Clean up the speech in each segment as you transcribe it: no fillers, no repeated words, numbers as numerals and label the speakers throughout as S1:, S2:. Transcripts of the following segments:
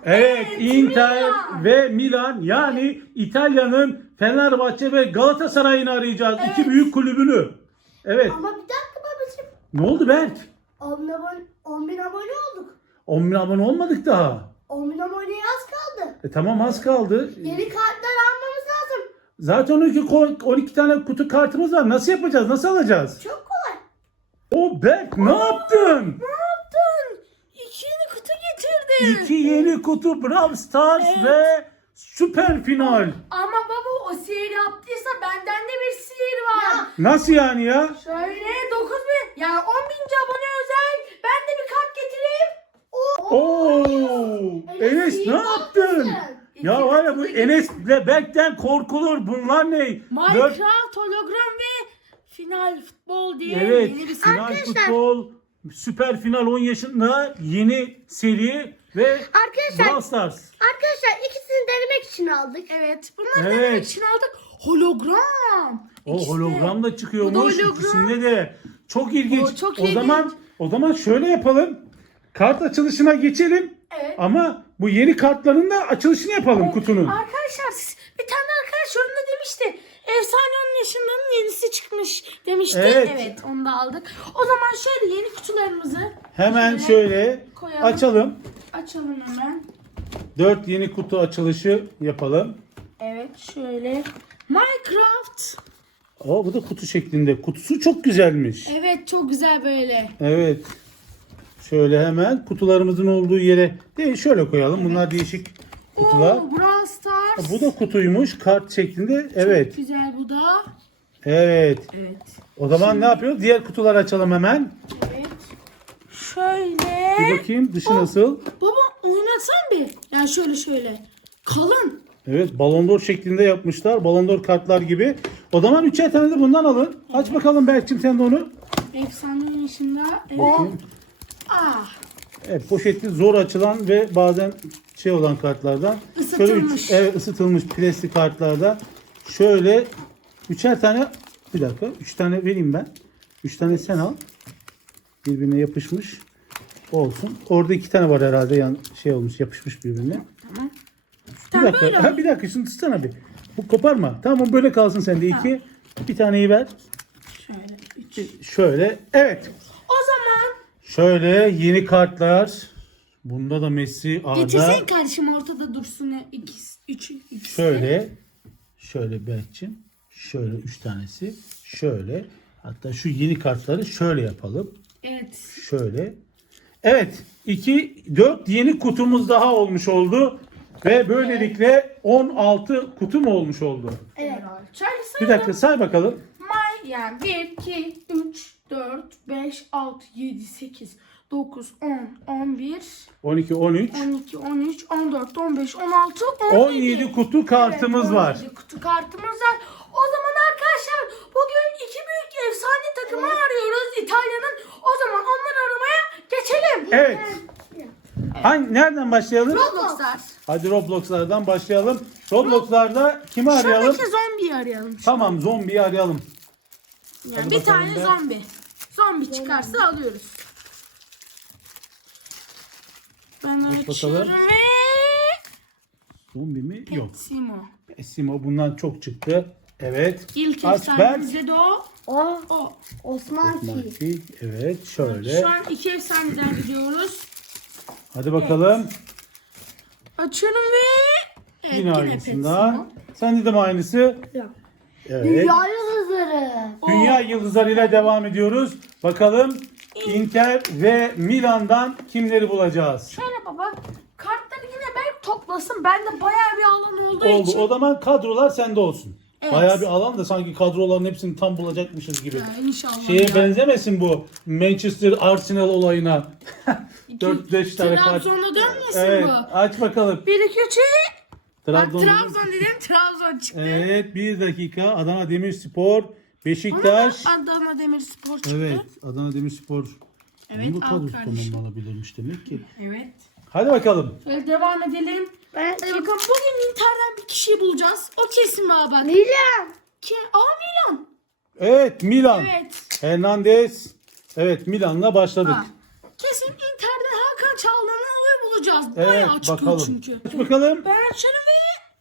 S1: Evet, Inter
S2: Milan.
S1: ve Milan, yani İtalya'nın Fenerbahçe ve Galatasaray'ını arayacağız.
S2: Evet.
S1: İki büyük kulübünü. Evet.
S3: Ama bir dakika babacığım.
S1: Ne oldu Berk?
S3: 10.000 abone olduk.
S1: 10 bin abone olmadık daha.
S3: 10.000 aboneye az kaldı.
S1: Tamam, az kaldı.
S3: Yeni kartlar almamız lazım.
S1: Zaten 12 tane kutu kartımız var. Nasıl yapacağız? Nasıl alacağız?
S3: Çok kolay.
S1: O Berk, ne yaptın?
S2: Ne yaptın? 2 yeni kutu getirdin.
S1: 2 yeni kutu Brawl Stars
S2: Evet.
S1: ve süper final.
S2: Ama baba o sihir yaptıysa benden de bir sihir var.
S3: Ya.
S1: Nasıl yani ya?
S2: Şöyle 9.000 yani 10.000 abone özel. Ben de bir kart getireyim.
S1: Oo! Enes,
S3: iyi
S1: ne yaptın?
S3: yapmışsın.
S1: Ya var ya, bu Enes'le Berk'ten korkulur. Bunlar ne?
S2: Minecraft, hologram ve final futbol diye
S1: Evet,
S2: yeni bir
S1: final
S3: Arkadaşlar.
S1: futbol, süper final 10 yaşında yeni seri ve
S3: Arkadaşlar.
S1: Brawl Stars.
S3: Arkadaşlar ikisini denemek için aldık.
S2: Evet, bunları
S1: Evet.
S2: denemek için aldık. Hologram.
S1: O
S2: İkisi de.
S1: hologram da
S2: Bu
S1: çıkıyormuş
S2: da hologram.
S1: ikisinde de. Çok ilginç.
S2: O çok
S1: O
S2: ilginç.
S1: zaman şöyle yapalım. Kart açılışına geçelim.
S2: Evet.
S1: Ama bu yeni kartların da açılışını yapalım kutunun.
S2: Arkadaşlar bir tane arkadaş yorumda demişti. Efsane 10 yaşından yenisi çıkmış demişti.
S1: Evet.
S2: Evet, onu da aldık. O zaman şöyle yeni kutularımızı
S1: Hemen şöyle
S2: koyalım.
S1: açalım.
S2: Açalım hemen.
S1: 4 yeni kutu açılışı yapalım.
S2: Evet, şöyle. Minecraft.
S1: Bu da kutu şeklinde. Kutusu çok güzelmiş.
S2: Evet, çok güzel böyle.
S1: Evet. Şöyle hemen kutularımızın olduğu yere değil, şöyle koyalım. Bunlar değişik kutular.
S2: Oo, Brawl Stars.
S1: Bu da kutuymuş, kart şeklinde. Evet.
S2: Çok güzel bu da.
S1: Evet.
S2: Evet.
S1: O zaman ne yapıyoruz? Diğer kutuları açalım hemen.
S2: Evet. Şöyle.
S1: Bir bakayım dışı nasıl?
S2: Baba oynatsan bir. Yani şöyle. Kalın.
S1: Evet, Ballon d'Or şeklinde yapmışlar. Ballon d'Or kartlar gibi. O zaman 3'er tane de bundan alın. Aç bakalım Berk'cim sen de onu.
S2: Efsane yaşında. Evet.
S1: Bakayım.
S2: Ah.
S1: Evet, poşetli zor açılan ve bazen şey olan kartlardan.
S2: Isıtılmış.
S1: Evet, ısıtılmış plastik kartlardan. Şöyle 3'er tane, bir dakika, 3 tane vereyim ben. 3 tane sen al. Birbirine yapışmış olsun. Orada 2 tane var herhalde, şey olmuş, yapışmış birbirine.
S2: Tamam.
S1: Bir dakika, bir dakika, şunu tutsana bir. Bu koparma. Tamam, böyle kalsın sende 2. Bir taneyi ver.
S2: Şöyle. 3.
S1: Şöyle, evet.
S2: O zaman
S1: Şöyle yeni kartlar. Bunda da Messi, Arda.
S2: getirsen kardeşim ortada dursun. İkisi.
S1: Şöyle Berk'cim. Şöyle 3 tanesi. Şöyle. Hatta şu yeni kartları şöyle yapalım.
S2: Evet.
S1: Şöyle. Evet. 4 yeni kutumuz daha olmuş oldu. Ve böylelikle 16 kutu mu olmuş oldu?
S3: Evet.
S2: Şöyle
S1: Bir dakika say bakalım.
S2: Yani 1, 2, 3, 4, 5, 6, 7, 8, 9, 10, 11,
S1: 12, 13,
S2: 12, 13, 14, 15, 16,
S1: 17 kutu kartımız
S2: Evet,
S1: var.
S2: 17 kutu kartımız var. O zaman arkadaşlar bugün iki büyük efsane takımı arıyoruz İtalya'nın. O zaman onları aramaya geçelim.
S1: Evet. Nereden başlayalım?
S2: Roblox'lar.
S1: Hadi Roblox'lardan başlayalım. Roblox'larda kimi arayalım?
S2: Şuradaki zombiyi arayalım.
S1: Tamam, zombiyi arayalım.
S2: Yani
S1: Hadi
S2: bir
S1: bakalım
S2: tane
S1: be.
S2: zombi. Zombi çıkarsa alıyoruz. Ben
S1: Aç
S2: açıyorum
S1: bakalım.
S2: ve...
S1: Zombi mi? Yok.
S2: Simo.
S1: Simo bundan çok çıktı. Evet.
S2: İlk
S1: Aç Berk.
S2: efsanemizde de o.
S3: O Osman Ki.
S1: Marki. Evet, şöyle.
S2: Şu an iki efsaneden gidiyoruz.
S1: Hadi bakalım.
S2: Açıyorum ve... Evet,
S1: Yine
S2: Pet
S1: aynısından.
S2: Simo.
S1: Sende de mi aynısı?
S3: Yok.
S1: Evet.
S3: Dünya yıldızları.
S1: Dünya yıldızlarıyla devam ediyoruz. Bakalım Inter ve Milan'dan kimleri bulacağız?
S2: Şöyle baba. Kartları yine ben toplasın. Bende bayağı bir alan olduğu
S1: Oldu.
S2: için.
S1: O zaman kadrolar sende olsun.
S2: Evet.
S1: Bayağı bir alan da sanki kadroların hepsini tam bulacakmışız gibi.
S2: Ya, İnşallah.
S1: Şeye
S2: ya.
S1: benzemesin bu Manchester Arsenal olayına. 4-5 tane kart.
S2: Trabzon'a dönmesin
S1: Evet,
S2: bu.
S1: aç bakalım.
S2: 1, 2, 3. Bak
S1: Trabzon.
S2: Trabzon dedim. Trabzon çıktı.
S1: Evet, bir dakika. Adana Demirspor, Beşiktaş.
S2: Adana Demirspor çıktı.
S1: Evet, Adana Demirspor.
S2: Evet,
S1: Bu
S2: al
S1: kadro
S2: kardeşim.
S1: tamam alabilirmiş demek ki.
S2: Evet.
S1: Hadi bakalım.
S2: Şöyle devam edelim.
S3: Ben
S2: Hadi bakalım bugün Inter'den bir kişiyi bulacağız. O kesin baba.
S3: Milan.
S2: Kim? Milan.
S1: Evet, Milan.
S2: Evet.
S1: Hernandez. Evet, Milan'la başladık.
S2: Ha. Kesin Inter'den Hakan Çalhanoğlu'yu bakacağız.
S1: Evet,
S2: Bayağı çıkıyor
S1: bakalım.
S2: çünkü.
S1: Aç bakalım.
S2: Ben açarım ve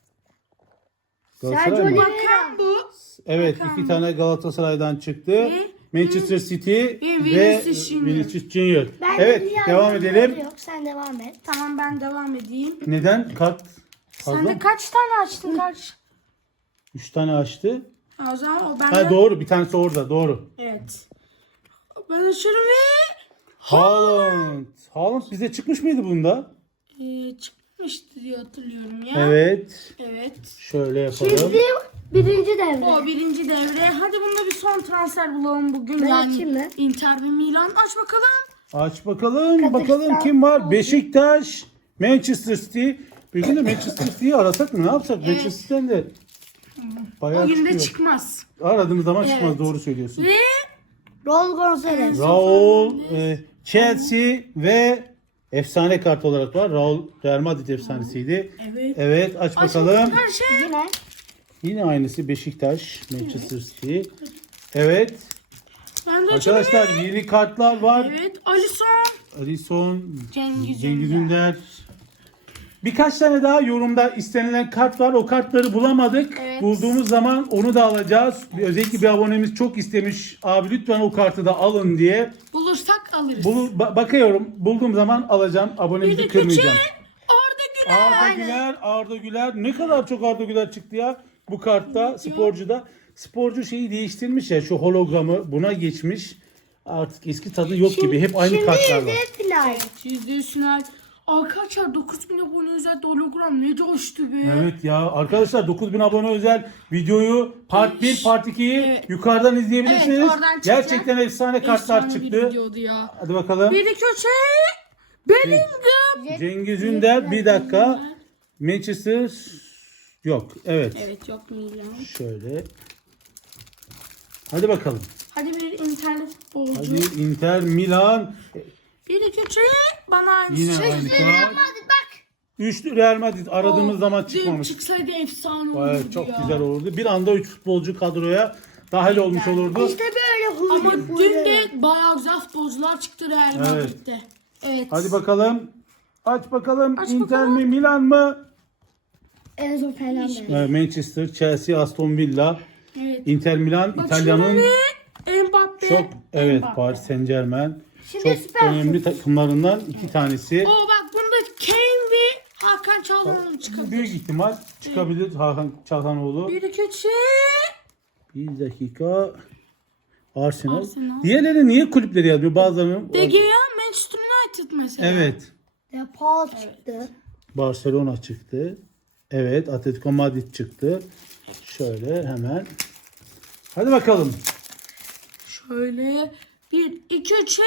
S1: Galatasaray
S3: Sergio
S1: mı?
S3: Oliveira.
S2: bakın bu.
S1: Evet,
S2: Bakalım.
S1: 2 tane Galatasaray'dan çıktı.
S2: Ve-
S1: Manchester City ve
S2: Vinicius Junior.
S1: Vinicius Junior.
S3: Ben
S1: Evet,
S3: dünya
S1: devam
S3: rekoru
S1: edelim.
S3: Yok sen devam et.
S2: Tamam ben devam edeyim.
S1: Neden? Kart
S2: Sen
S1: fazla.
S2: de kaç tane açtın kaç?
S1: 3 tane açtı.
S2: O zaman o bende.
S1: Ha doğru, bir tanesi orada, doğru.
S2: Evet. Ben açarım ve
S1: Haaland. Haaland bize çıkmış mıydı bunda?
S2: çıkmıştı diye hatırlıyorum ya.
S1: Evet.
S2: Evet.
S1: Şöyle yapalım.
S3: Şimdi birinci devre.
S2: O birinci devre. Hadi bunda bir son transfer bulalım bugün.
S3: Ben
S2: Yani
S3: açayım mı?
S2: Inter ve Milan. Aç bakalım.
S1: Aç bakalım.
S3: Kazakistan'dan
S1: Bakalım kim var?
S3: oldu.
S1: Beşiktaş, Manchester City. Bir gün de Manchester City'yi arasak mı? Ne yapsak?
S2: Evet.
S1: Manchester City'den de bayağı
S2: Bugün de
S1: çıkıyor.
S2: çıkmaz.
S1: Aradığımız zaman çıkmaz.
S2: Evet.
S1: Doğru söylüyorsun.
S2: Ve
S3: Raul Gonzalez.
S1: Raul, Chelsea ve efsane kart olarak var. Raul Real Madrid efsanesiydi.
S2: evet.
S1: Evet, aç
S2: Aç
S1: bakalım.
S2: her şey.
S3: Yine.
S1: Yine aynısı Beşiktaş, Manchester City. Evet.
S2: Ben de açarım.
S1: Arkadaşlar yeni kartlar var.
S2: Evet. Alisson.
S1: Alisson,
S2: Cengiz
S1: Cengiz
S2: Ünder.
S1: Ünder. Birkaç tane daha yorumda istenilen kart var. O kartları bulamadık.
S2: Evet.
S1: Bulduğumuz zaman onu da alacağız. Özellikle bir abonemiz çok istemiş. Abi lütfen o kartı da alın diye.
S2: Bulursak alırız.
S1: Bakıyorum. Bulduğum zaman alacağım. Abonemizi
S2: Bir de
S1: kırmayacağım.
S2: küçük. Arda Güler.
S1: Arda Güler. Ne kadar çok Arda Güler çıktı ya bu kartta, sporcuda. Sporcu şeyi değiştirmiş ya, şu hologramı buna geçmiş. Artık eski tadı yok gibi. Hep aynı
S3: Şimdi
S1: kartlar var.
S3: de final.
S2: %100 Arkadaşlar 9000 abone özel hologram ne coştu be.
S1: Evet ya arkadaşlar, 9000 abone özel videoyu part 1 part 2'yi
S2: Evet.
S1: yukarıdan izleyebilirsiniz.
S2: Evet, oradan çıktı.
S1: Gerçekten efsane kartlar
S2: Efsane bir
S1: çıktı.
S2: videodu ya.
S1: Hadi bakalım.
S2: Bir de köşe. Bellingham.
S1: Cengiz Ünder, bir dakika. Manchester yok. Evet.
S2: Evet yok Milan.
S1: Şöyle. Hadi bakalım.
S2: Hadi bir internet futbolcu.
S1: Hadi Inter Milan.
S2: Bir de köşe. Bana aynı
S1: Yine
S2: şey.
S1: aynı kart.
S3: Hadi bak.
S1: Üçlü Real Madrid aradığımız zaman
S2: Dün
S1: çıkmamış.
S2: çıksaydı efsane olurdu
S1: Evet, çok
S2: ya.
S1: güzel olurdu. Bir anda 3 futbolcu kadroya dahil olmuş olurdu.
S3: İşte böyle
S2: Ama
S3: huylu
S2: dün de bayağı güzel futbolcular çıktı Real Madrid'de. Evet.
S1: Hadi bakalım. Aç bakalım.
S2: Aç
S1: Inter
S2: bakalım.
S1: mi Milan mı?
S3: Enzo Fernandez.
S1: Manchester, Chelsea, Aston Villa,
S2: Evet.
S1: Inter Milan,
S2: Bak
S1: İtalya'nın
S2: şöyle, Mbappe.
S1: çok
S2: Mbappe.
S1: Paris Saint-Germain
S3: Şimdi
S1: çok
S3: süper
S1: önemli takımlarından iki tanesi.
S2: Oo bak bunda Kane ve Hakan Çalhanoğlu çıkabilir.
S1: Büyük ihtimal çıkabilir Hakan Çalhanoğlu.
S2: Bir de köşe.
S1: Bir dakika. Arsenal.
S2: Arsenal.
S1: Diğerleri niye kulüpleri yazmıyor? Bazılarının
S2: De Gea Manchester United mesela.
S1: evet.
S3: Paul çıktı.
S1: Barcelona çıktı. Evet, Atletico Madrid çıktı. Şöyle hemen. Hadi bakalım.
S2: Şöyle 1 2 3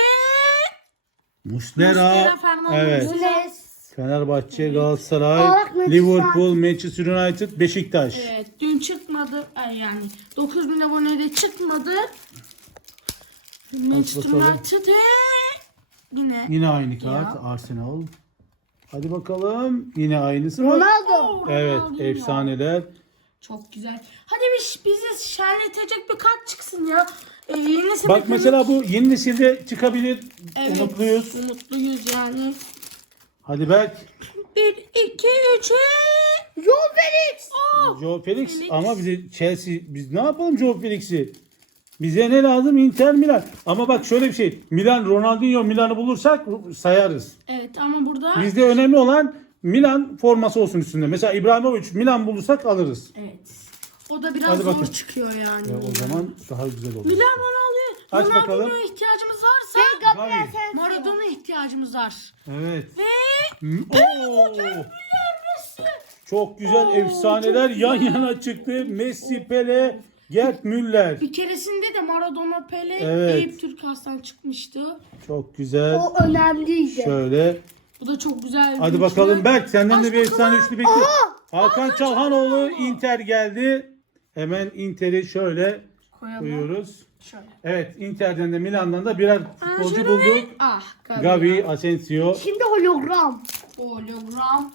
S1: Muslera.
S2: Muslera, Fernando
S1: Evet.
S2: Muslera.
S3: Nunes.
S1: Fenerbahçe, Galatasaray,
S3: Bak, Manchester
S1: Liverpool, Manchester United, Beşiktaş.
S2: Evet dün çıkmadı. Ay yani 9000 abonede çıkmadı. Manchester
S1: bakalım.
S2: United'e yine.
S1: Yine aynı kart.
S2: Ya.
S1: Arsenal. Hadi bakalım. Yine aynısı mı?
S3: Ronaldo.
S1: Evet,
S2: Ronaldinho.
S1: efsaneler.
S2: Çok güzel. Hadi bizi şenletecek bir kart çıksın ya. Yeni
S1: Bak
S2: sepetlerin-
S1: mesela bu yeni nesilde çıkabilir.
S2: Evet,
S1: Umutluyuz.
S2: Umutluyuz yani.
S1: Hadi Berk.
S2: 1 2 3
S3: Joe Felix.
S1: Joe Felix.
S2: Felix.
S1: Ama bize Chelsea, biz ne yapalım Joe Felix'i? Bize ne lazım? Inter Milan. Ama bak şöyle bir şey. Milan, Ronaldinho Milan'ı bulursak sayarız.
S2: Evet ama burada
S1: Bizde önemli olan Milan forması olsun üstünde. Mesela İbrahimovic Milan bulursak alırız.
S2: evet. O da biraz
S1: Hadi
S2: zor
S1: bakın.
S2: çıkıyor yani.
S1: O zaman daha güzel olur.
S2: Milan
S1: Aç bakalım.
S2: Ronaldinho'ya ihtiyacımız varsa
S1: Gavi.
S2: Maradona ihtiyacımız var.
S1: Evet.
S2: Ve
S1: Oo! Çok güzel efsaneler yan yana çıktı. Messi, Pele, Gerd Müller.
S2: bir keresinde de Maradona, Pele,
S1: Evet.
S2: Eyüp Türkas'tan çıkmıştı.
S1: Çok güzel.
S3: O önemliydi.
S1: Şöyle.
S2: Bu da çok güzel bir
S1: Hadi
S2: üçlü.
S1: bakalım Berk, senden
S2: Aç
S1: de bir efsane
S2: bakalım.
S1: üçlü bekliyor. Hakan Çalhanoğlu, Inter geldi. Hemen Inter'i şöyle
S2: Koyalım.
S1: koyuyoruz.
S2: Şöyle.
S1: Evet, Inter'den de Milan'dan da birer futbolcu
S2: şöyle
S1: bulduk.
S2: Ah
S1: Gavi, Asensio.
S3: Şimdi hologram.
S2: Hologram.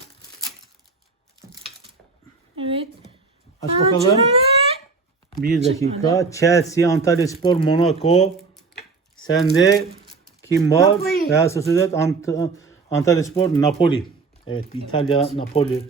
S2: Evet.
S1: Aç
S2: Ben
S1: bakalım.
S2: şöyle-
S1: Bir dakika. Chelsea, Antalyaspor, Monaco. Sende kim var?
S3: Napoli.
S1: Real Sociedad, Antalyaspor Napoli. Evet, İtalya Napoli.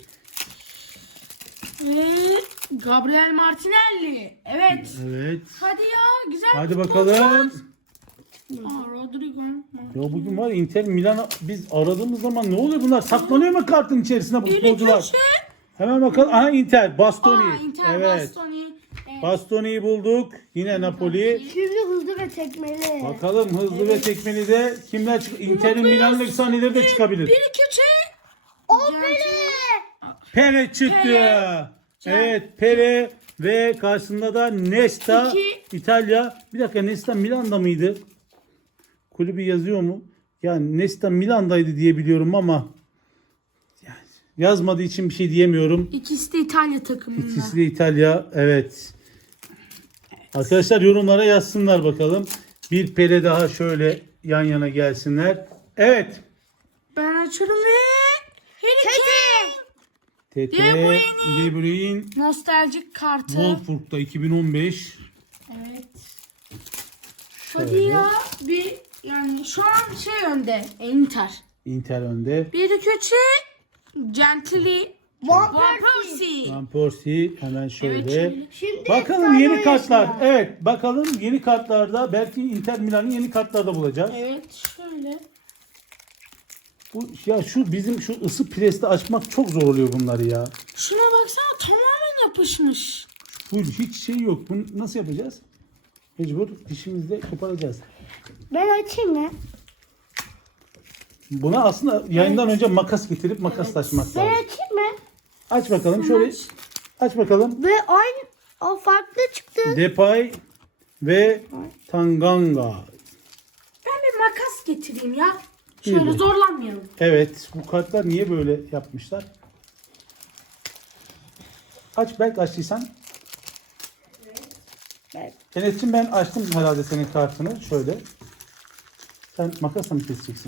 S2: Ve Gabriel Martinelli. Evet.
S1: Evet.
S2: Hadi ya güzel.
S1: Hadi
S2: futbolcu.
S1: bakalım.
S2: Rodrigo.
S1: Ya bugün var ya, Inter Milan biz aradığımız zaman ne oluyor, bunlar saklanıyor mu kartın içerisinde bu futbolcular?
S2: köşe.
S1: Hemen bakalım. Aha, Inter Bastoni.
S2: Inter
S1: Evet.
S2: Bastoni. Evet.
S1: Bastoni'yi bulduk. Yine Napoli.
S3: Şimdi hızlı ve tekmeli.
S1: Bakalım hızlı ve tekmeli de kimler çıkıyor? Inter'in Milan'daki sahneleri de çıkabilir.
S2: Bir köşe.
S3: O beni.
S1: Pele çıktı.
S2: Pele.
S1: Evet, Pele ve karşısında da Nesta.
S2: İki.
S1: İtalya. Bir dakika, Nesta Milan'da mıydı? Kulübü yazıyor mu? Yani Nesta Milan'daydı diye biliyorum ama yani yazmadığı için bir şey diyemiyorum.
S2: İkisi de İtalya takımında.
S1: İkisi de İtalya. Evet. Arkadaşlar yorumlara yazsınlar bakalım. Bir Pele daha şöyle yan yana gelsinler. Evet.
S2: Ben açıyorum ve Harry Kane.
S1: Tete,
S2: De Bruyne.
S1: De Bruyne,
S2: Nostaljik kartı.
S1: Wolfsburg'da 2015.
S2: Evet. Hadi ya bir yani şu an şey önde Inter.
S1: Inter önde.
S2: Bir köşe Gentili
S3: Van
S2: Van
S3: Persie.
S2: Persie.
S1: Van Persie hemen şöyle.
S2: Evet,
S3: Şimdi
S1: Bakalım
S3: efsane
S1: yeni kartlar.
S3: yaşlar.
S1: Evet, bakalım yeni kartlarda belki Inter Milan'ın yeni kartlarda bulacağız.
S2: Evet şöyle.
S1: Bu ya şu bizim şu ısı preste açmak çok zor oluyor bunları ya.
S2: Şuna baksana tamamen yapışmış.
S1: Full hiç şey yok. Bunu nasıl yapacağız? Mecbur dişimizle koparacağız.
S3: Ben açayım mı?
S1: Buna aslında yayından önce makas getirip makas taşımak
S3: Ben
S1: lazım.
S3: açayım mı?
S1: Aç bakalım şöyle.
S2: aç.
S1: Aç bakalım.
S3: Ve aynı o farklı çıktı.
S1: Depay ve Tanganga.
S2: Ben bir makas getireyim ya. Şöyle
S1: İyi.
S2: zorlanmayalım.
S1: Evet, bu kartlar niye böyle yapmışlar? Aç, belki açtıysan.
S3: Evet.
S1: Enes'cim, ben açtım herhalde senin kartını. Şöyle. Sen makasla mı keseceksin?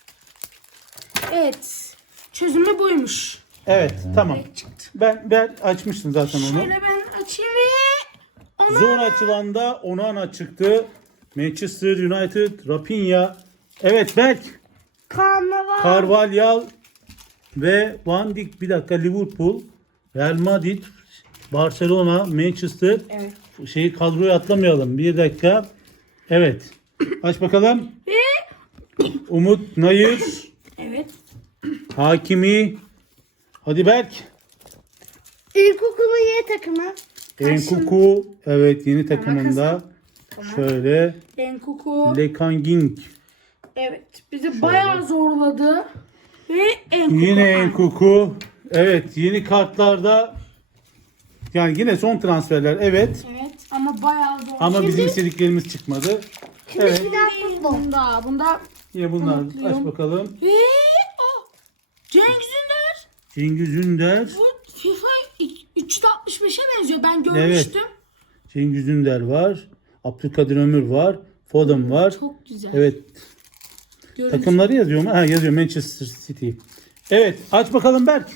S2: Evet. Çözümü buymuş.
S1: Evet, tamam.
S2: Evet, çıktı.
S1: Ben açmıştım zaten onu.
S2: Şöyle ben açayım ve ona
S1: Zor açılanda Onana çıktı. Manchester United, Rafinha. Evet, Berk,
S3: Karnaval.
S1: Carvalhal ve Van Dijk. Bir dakika, Liverpool, Real Madrid, Barcelona, Manchester.
S2: Evet.
S1: Şeyi, kadroyu atlamayalım. Bir dakika. Evet. Aç bakalım.
S2: Ve
S1: Umut Nayır,
S2: evet.
S1: Hakimi. Hadi Berk.
S3: İlkokulu Y takımı.
S1: Enkuku. Evet, yeni takımında. Şöyle.
S2: Enkuku.
S1: Lekanging.
S2: Evet. Bizi bayağı zorladı. Ve Enkuku.
S1: Yine Enkuku. Evet, yeni kartlarda yani yine son transferler. Evet.
S2: Evet ama bayağı zor.
S1: Ama bizim istediklerimiz çıkmadı.
S3: Şimdi
S1: Evet.
S3: final futbol.
S2: Bunda
S1: Yine bunlar.
S2: Mutluyum.
S1: Aç bakalım.
S2: ve Cengiz Ünder.
S1: Cengiz Ünder.
S2: Bu FIFA 365'e benziyor. Ben görmüştüm.
S1: Cengiz Ünder var. Abdülkadir Ömür var. Foden var.
S2: Çok güzel.
S1: Evet.
S2: Görmüş.
S1: Takımları yazıyor mu? Ha, yazıyor, Manchester City. Evet, aç bakalım Berk.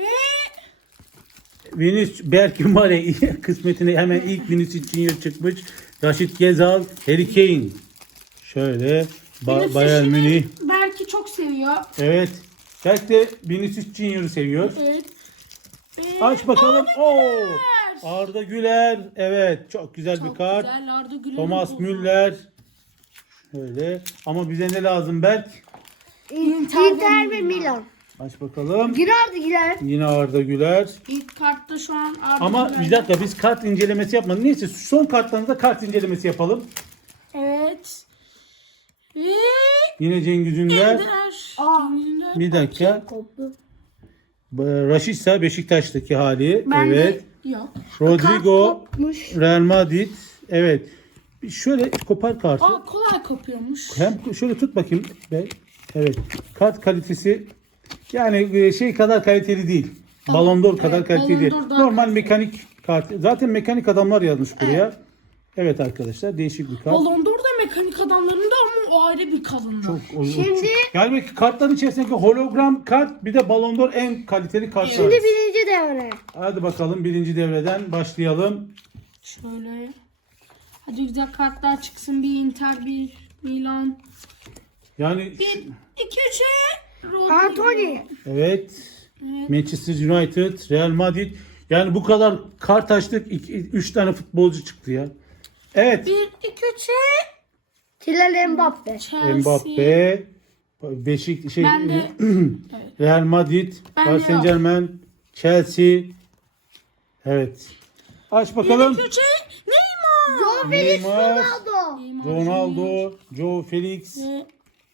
S1: Berk'in var ya, kısmetine hemen ilk Vinicius Junior çıkmış. Raşit Gezal, Harry Kane. Şöyle Bayern Münih.
S2: Belki çok seviyor.
S1: Evet. Berk de Vinicius Junior'u seviyor.
S2: Evet.
S1: Aç bakalım. Arda Güler. Evet, çok güzel bir kart.
S2: Güzel, Arda Güler'in
S1: Thomas
S2: topu.
S1: Müller. Şöyle. Ama bize ne lazım Berk?
S3: Inter ve Milan.
S1: Aç bakalım.
S3: Girer.
S1: Yine Arda Güler.
S2: İlk kartta şu an Arda
S1: Ama
S2: Güler.
S1: bir dakika, biz kart incelemesi yapmadık. Neyse, son kartlarınızda kart incelemesi yapalım.
S2: Evet. Ve
S1: Yine Cengiz Ünder.
S2: Ender. Cengiz Ünder.
S1: Bir dakika.
S3: Koptu.
S1: Raşitsa Beşiktaş'taki hali.
S2: Ben
S1: Evet.
S2: de yok.
S1: Rodrigo
S3: Kopmuş.
S1: Real Madrid. Evet. Şöyle kopar kartı.
S2: Kolay kopuyormuş.
S1: Hem şöyle tut bakayım. Evet. Kart kalitesi yani şey kadar kaliteli değil. Ballon d'Or kadar
S2: evet,
S1: kaliteli değil.
S2: Ballon d'Or daha
S1: Normal
S2: kaliteli.
S1: mekanik kart. Zaten mekanik adamlar yazmış buraya. Evet arkadaşlar, değişik bir kart.
S2: Ballon d'Or da mekanik adamlarında ama o ayrı bir kalınlık.
S3: Şimdi-
S1: yani kartların içerisindeki hologram kart, bir de Ballon d'Or en kaliteli kartlar.
S3: Şimdi birinci devre.
S1: Hadi bakalım, birinci devreden başlayalım.
S2: Şöyle. Hadi güzel kartlar çıksın. Bir Inter, bir Milan.
S1: Yani
S2: Bir, iki, üç.
S3: Anthony.
S1: Evet. Manchester United, Real Madrid. Yani bu kadar kart açtık. 3 tane futbolcu çıktı ya. Evet.
S2: 1, 2, 3.
S3: Kylian Mbappe.
S2: Chelsea.
S1: Mbappe,
S2: Ben de
S1: Real Madrid,
S2: Ben
S1: Paris
S2: de
S1: Saint Germain, Chelsea. Evet. Aç bakalım.
S2: 1, 2, 3. Neymar.
S3: Joe Felix
S1: Neymar.
S3: Ronaldo.
S1: Ronaldo, Joe Felix,
S2: Ve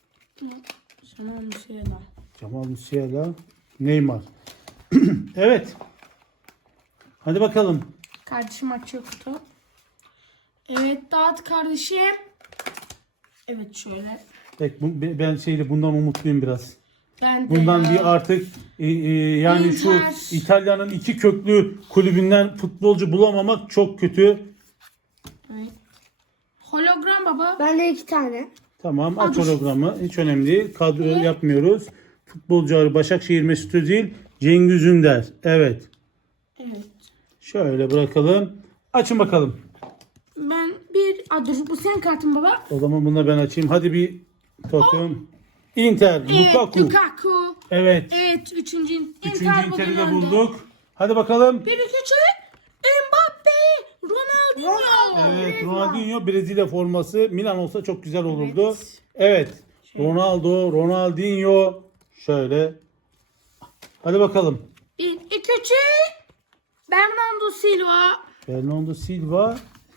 S2: Jamal Musiala.
S1: Jamal Musiala, Neymar. Evet. Hadi bakalım.
S2: Kardeşim açıyor kutu. Evet dağıt kardeşim. Evet şöyle.
S1: Bak, ben bundan umutluyum biraz.
S2: Ben de.
S1: Bundan bir artık yani şu
S2: Inter.
S1: İtalya'nın 2 köklü kulübünden futbolcu bulamamak çok kötü.
S2: Evet. Hologram baba.
S3: Bende 2 tane.
S1: Tamam, aç hologramı. Hiç önemli değil. Kadro yapmıyoruz. Futbolcu arı Başakşehir Mesut Özil, Cengiz Ünder. Evet.
S2: Evet.
S1: Şöyle bırakalım. Açın bakalım.
S2: Ben dur bu senin kartın baba.
S1: O zaman bunu da ben açayım. Hadi bir totum. Inter,
S2: Evet
S1: Lukaku.
S2: Lukaku.
S1: Evet.
S2: Evet üçüncü
S1: Üçüncü
S2: Inter
S1: Inter'i
S2: bugün
S1: de
S2: önde.
S1: bulduk. Hadi bakalım.
S2: 1, 2, 3. Mbappe. Ronaldinho.
S1: Evet, Ronaldinho Brezilya forması. Milan olsa çok güzel olurdu. Evet. Ronaldo, Ronaldinho. Şöyle. Hadi bakalım.
S2: 1, 2, 3. Bernardo Silva.
S1: Fernando Silva.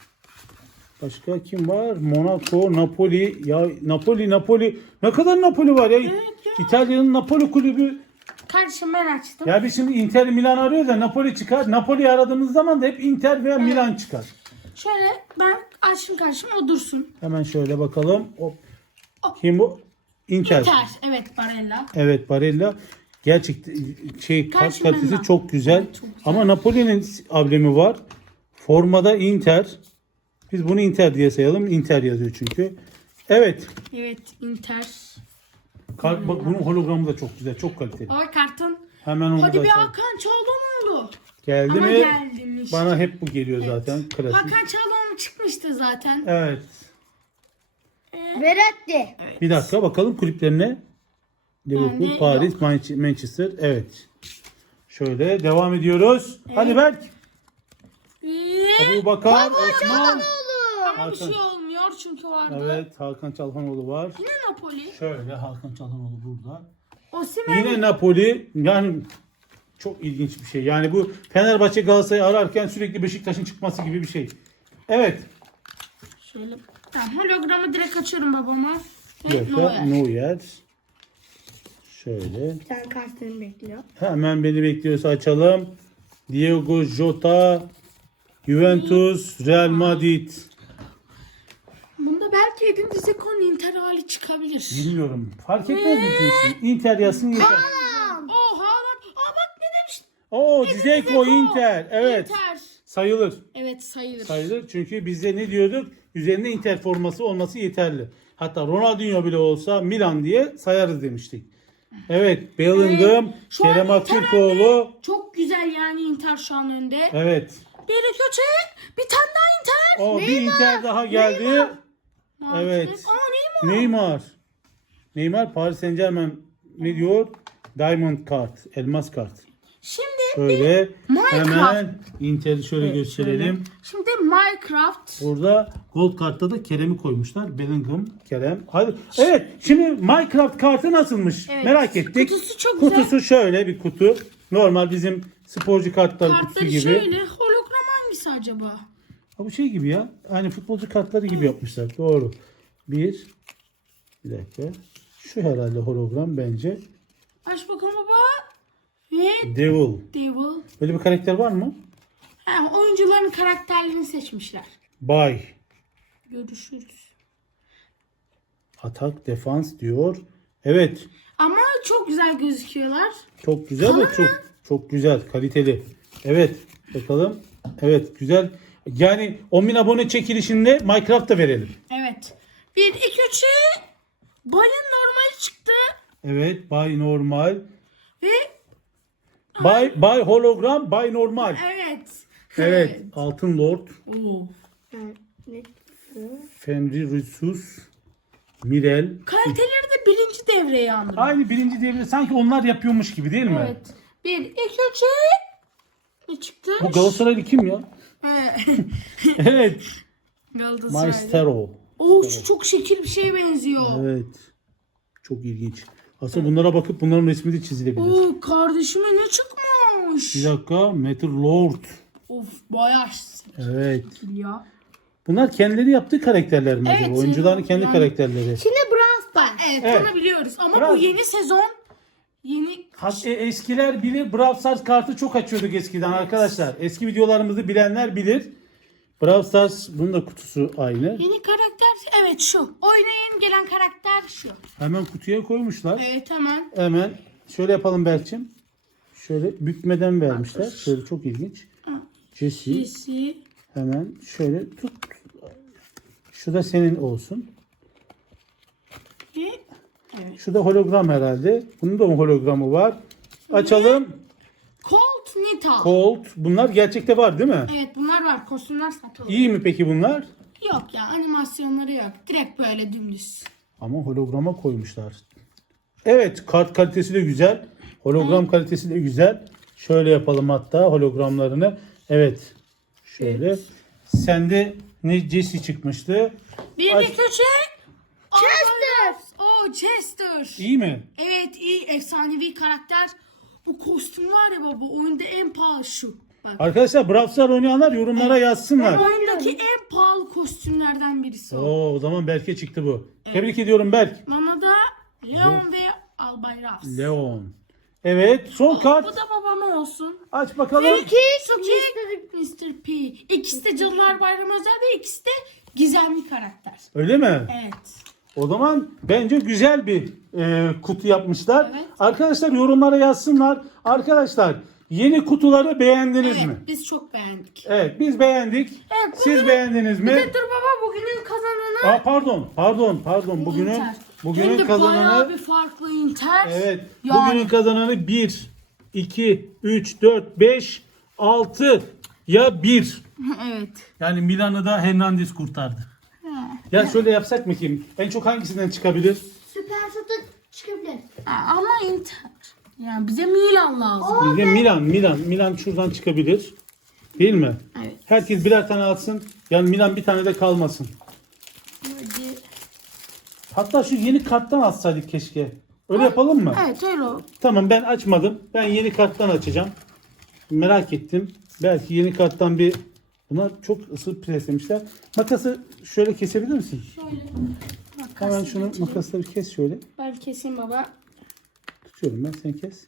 S1: Başka kim var? Monaco, Napoli. Ya Napoli. Ne kadar Napoli var ya?
S2: ya.
S1: İtalya'nın Napoli kulübü.
S2: Kardeşim ben açtım.
S1: Ya biz şimdi Inter Milan arıyoruz ya, Napoli çıkar. Napoli'yi aradığımız zaman da hep Inter veya Milan çıkar.
S2: Şöyle ben açtım kardeşim o dursun.
S1: Hemen şöyle bakalım. Hop. Kim bu? Inter.
S2: Inter. Evet Barella.
S1: Evet, Barella. Gerçekten kart
S2: Karşı
S1: kalitesi
S2: Milan.
S1: çok güzel.
S2: Evet, çok güzel.
S1: Ama Napoli'nin ablemi var. Formada Inter. Biz bunu Inter diye sayalım. Inter yazıyor çünkü. Evet.
S2: Evet Inter.
S1: Bak bunun hologramı da çok güzel. Çok kaliteli.
S2: O kartın.
S1: Hemen onu
S2: Hadi
S1: da
S2: bir
S1: say-
S2: Hakan Çalhanoğlu.
S1: Geldi
S2: Ama
S1: mi?
S2: geldimiş.
S1: Bana hep bu geliyor zaten. Klasik.
S2: Hakan Çalhanoğlu çıkmıştı zaten.
S1: Evet.
S3: Verratti.
S1: Bir dakika bakalım kulüplerine. Liverpool,
S2: Bende
S1: Paris, Manchester. Evet. Şöyle devam ediyoruz. Hadi Berk.
S2: Ve
S1: Abubakar, Osman.
S2: ama bir şey
S1: Hakan.
S2: olmuyor çünkü vardı.
S1: Evet, Hakan Çalhanoğlu var.
S2: Yine Napoli.
S1: Şöyle Hakan Çalhanoğlu burada.
S2: Osimhen.
S1: Yine Napoli. Yani çok ilginç bir şey. Yani bu Fenerbahçe Galatasaray'ı ararken sürekli Beşiktaş'ın çıkması gibi bir şey. Evet.
S2: Şöyle. Tamam hologramı direkt açıyorum babama.
S1: Bir dakika. Neuer. Şöyle.
S3: Bir tane kartını bekliyor.
S1: Hemen beni bekliyorsa açalım. Diego Jota, Juventus, Real Madrid.
S2: Bunda belki Edin Dzeko'nun Inter hali çıkabilir.
S1: Bilmiyorum. Fark etmez mi diyorsun? Inter yazsın yeter.
S2: Oh Haaland. Aa bak ne demiştim.
S1: Oo, Dzeko Inter. Evet.
S2: Inter.
S1: Sayılır.
S2: Evet sayılır.
S1: Sayılır. Çünkü biz de ne diyorduk? Üzerinde Inter forması olması yeterli. Hatta Ronaldinho bile olsa Milan diye sayarız demiştik. Evet. Bellingham,
S2: Şu an
S1: Kerem
S2: Inter
S1: Aktürkoğlu.
S2: Çok güzel yani Inter şu an önde.
S1: Evet.
S2: Bir iki üç. Bir tane daha Inter.
S1: O bir Inter daha geldi. Evet.
S2: Aa Neymar.
S1: Neymar. Neymar Paris Saint Germain ne diyor? Diamond kart. Elmas kart.
S2: Şimdi
S1: Şöyle
S2: Minecraft.
S1: hemen Inter'i şöyle gösterelim.
S2: Şimdi Minecraft.
S1: Burada gold kartta da Kerem'i koymuşlar. Bellingham, Kerem. Hadi. Evet. Şimdi Minecraft kartı nasılmış?
S2: Evet.
S1: Merak ettik.
S2: Kutusu çok güzel.
S1: Kutusu şöyle bir kutu. Normal bizim sporcu kartları kutusu
S2: Kartları
S1: gibi.
S2: şöyle. Hologram hangisi acaba?
S1: Ha, bu şey gibi ya. Aynı futbolcu kartları gibi yapmışlar. Doğru. Bir dakika. Şu herhalde hologram bence.
S2: Aç bakalım baba. Ve
S1: Devil.
S2: Devil.
S1: Böyle bir karakter var mı?
S2: Ha, oyuncuların karakterlerini seçmişler.
S1: Bay.
S2: Görüşürüz.
S1: Atak, defans diyor. Evet.
S2: Ama çok güzel gözüküyorlar.
S1: Çok güzel ve çok güzel, kaliteli. Evet, bakalım. Evet, güzel. Yani 10.000 abone çekilişinde Minecraft'ta verelim.
S2: Evet. 1, 2, 3. Bayın normali çıktı.
S1: Evet, Bay Normal.
S2: Ve
S1: Bay Hologram, Bay Normal.
S2: evet.
S1: Evet, Altın Lord,
S2: Oo.
S1: Fenrir Rüsus, Mirel.
S2: Kaliteleri de birinci devreyi andırıyor.
S1: Aynı birinci devre sanki onlar yapıyormuş gibi değil mi?
S2: Evet. 1, 2, 3. Ne çıktı?
S1: Bu Galatasaraylı kim ya? Evet.
S2: Galatasaray.
S1: Maestro.
S2: Şu çok şekil bir şeye benziyor.
S1: Evet. Çok ilginç. Aslında bunlara bakıp bunların resmi de çizilebilir.
S2: Kardeşime ne çıkmış?
S1: Bir dakika. Metal Lord.
S2: Of bayağı
S1: Evet.
S2: şekil ya.
S1: Bunlar kendileri yaptığı karakterler mi acaba?
S2: Evet,
S1: Oyuncuların kendi
S2: yani-
S1: karakterleri.
S3: Şimdi Brawl Stars.
S2: Evet, bunu biliyoruz. Ama
S1: Biraz-
S2: bu yeni sezon yeni
S1: Eskiler bilir. Brawl Stars kartı çok açıyorduk eskiden arkadaşlar. Eski videolarımızı bilenler bilir. Brawl Stars bunun da kutusu aynı.
S2: yeni karakter. Evet şu. Oyuna yeni gelen karakter şu.
S1: Hemen kutuya koymuşlar.
S2: Evet hemen.
S1: Hemen şöyle yapalım Berk'cim. Şöyle bükmeden vermişler. Şöyle çok ilginç. Jesse.
S2: Birisi.
S1: Hemen şöyle tut. Şu da senin olsun.
S2: Evet.
S1: Şu da hologram herhalde. Bunun da hologramı var. Açalım.
S2: Colt Nita.
S1: Colt. Bunlar gerçekte var değil mi?
S2: Evet bunlar var. Kostümler satılıyor.
S1: İyi mi peki bunlar?
S2: Yok ya animasyonları yok. Direkt böyle dümdüz.
S1: Ama holograma koymuşlar. Evet, kart kalitesi de güzel. Hologram kalitesi de güzel. Şöyle yapalım hatta hologramlarını. Evet. Şöyle. Sende ne Jesse çıkmıştı?
S2: Bir
S1: Aç-
S2: de küçük.
S3: Chester.
S2: Oh Chester.
S1: İyi mi?
S2: Evet iyi efsanevi karakter. Bu kostüm var ya baba oyunda en pahalı şu. Bak.
S1: Arkadaşlar Brawl Stars oynayanlar yorumlara yazsınlar.
S2: Oyundaki en pahalı kostümlerden birisi o.
S1: Oo, o zaman Berk'e çıktı bu. Tebrik ediyorum Berk.
S2: Bana da Leon ve Albayrak.
S1: Leon. Evet, son kart.
S2: Bu da babama olsun.
S1: Aç bakalım.
S2: Suki, Mr. P. İkisi de Cadılar Bayramı özel ve ikisi de gizemli karakter.
S1: Öyle mi?
S2: Evet.
S1: O zaman bence güzel bir kutu yapmışlar.
S2: Evet.
S1: Arkadaşlar yorumlara yazsınlar. Arkadaşlar yeni kutuları beğendiniz
S2: Evet
S1: mi?
S2: biz çok beğendik.
S1: Evet, biz beğendik.
S2: Evet,
S1: Siz
S2: bugün-
S1: beğendiniz mi?
S2: Bir de dur baba bugünün kazananı
S1: Pardon. Bugünün
S2: Inter. Hem
S1: bugünün
S2: de bayağı
S1: kazananı
S2: bir farklı Inter.
S1: evet.
S2: Yani-
S1: Bugünün kazananı 1 2 3 4 5 6 ya 1.
S2: Evet.
S1: Yani Milan'ı da Hernandez kurtardı. Ya şöyle yapsak mı ki? En çok hangisinden çıkabilir?
S3: Süper Satı çıkabilir.
S2: Ama Inter. Yani bize Milan lazım.
S1: Bize Milan şuradan çıkabilir. Değil mi?
S2: Evet.
S1: Herkes birer tane alsın. Yani Milan bir tane de kalmasın.
S2: Hadi.
S1: Hatta şu yeni karttan atsaydık keşke. Öyle yapalım mı?
S2: Evet öyle o.
S1: Tamam, ben açmadım. Ben yeni karttan açacağım. Merak ettim. Belki yeni karttan bir... Bunlar çok ısı preslemişler. Makası şöyle kesebilir misin?
S2: Şöyle.
S1: Hemen şunu makasla bir kes şöyle.
S2: Ben keseyim baba.
S1: Tutuyorum ben, sen kes.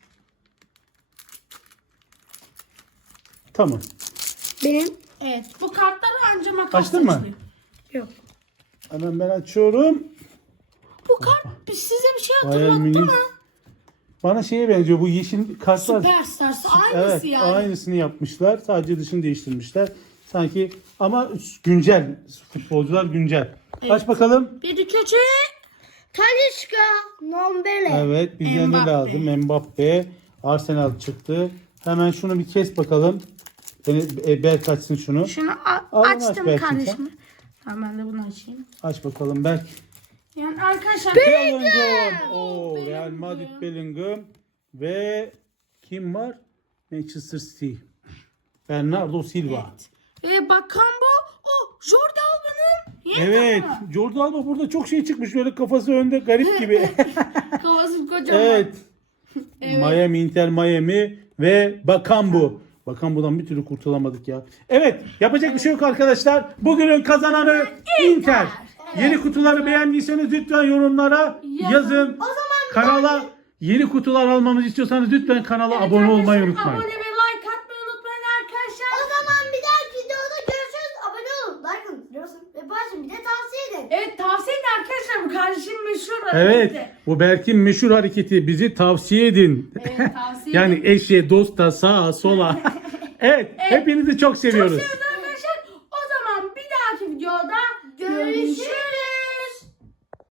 S1: Tamam.
S3: Benim
S2: Evet. Bu kartları anca makas
S1: Açtın mı?
S2: açılıyor.
S3: yok.
S1: Hemen ben açıyorum.
S2: Bu kart size bir şey
S1: Bayern
S2: hatırlattı
S1: Münih.
S2: mı?
S1: Bana şeye benziyor. Bu yeşil kartlar.
S2: Superstars aynısı
S1: Evet,
S2: yani.
S1: aynısını yapmışlar. Sadece dışını değiştirmişler. Sanki ama güncel. Futbolcular güncel.
S2: Evet.
S1: Aç bakalım.
S2: Bir de küçük.
S3: Talişka. Nombele.
S1: Evet, bize ne
S2: Mbappe.
S1: lazım? Mbappe. Arsenal çıktı. Hemen şunu bir kes bakalım. Berk açsın şunu.
S2: Şunu
S1: Al,
S2: açtım
S1: aç belki
S2: kardeşim. Tamam ben de bunu açayım.
S1: Aç bakalım Berk.
S2: Yani arkadaşlar.
S1: Bellingham. Oo, Real Madrid Bellingham. Ve kim var? Manchester City. Bernardo Silva.
S2: Ve bakan bu. O Jordi Alba'nın yeni
S1: Evet.
S2: takımı.
S1: Jordi Alba burada çok şey çıkmış. Böyle kafası önde garip gibi.
S2: Kafası kocaman.
S1: Evet.
S2: Evet.
S1: Miami, Inter Miami ve Bakambu. Bakambu'dan bir türlü kurtulamadık ya. Evet. Yapacak bir şey yok arkadaşlar. Bugünün kazananı Inter. Yeni kutuları beğendiyseniz lütfen yorumlara yazın. Kanala yeni kutular almamızı istiyorsanız lütfen kanala abone olmayı unutmayın.
S2: Abone ve like atmayı unutmayın arkadaşlar.
S3: O zaman bir dahaki videoda görüşürüz. Abone olun. Like atın. Biliyorsun. Ve paylaşın. Bir de tavsiye edin.
S2: Evet tavsiye edin arkadaşlar. Bu kardeşim meşhur.
S1: Evet.
S2: hareketi.
S1: Bu Berk'in meşhur hareketi. Bizi tavsiye edin.
S2: Evet tavsiye
S1: Yani
S2: edin.
S1: eşe, dosta, sağa, sola. Evet. Hepinizi çok seviyoruz.
S2: Çok seviyoruz arkadaşlar. O zaman bir dahaki videoda
S3: Görüşürüz.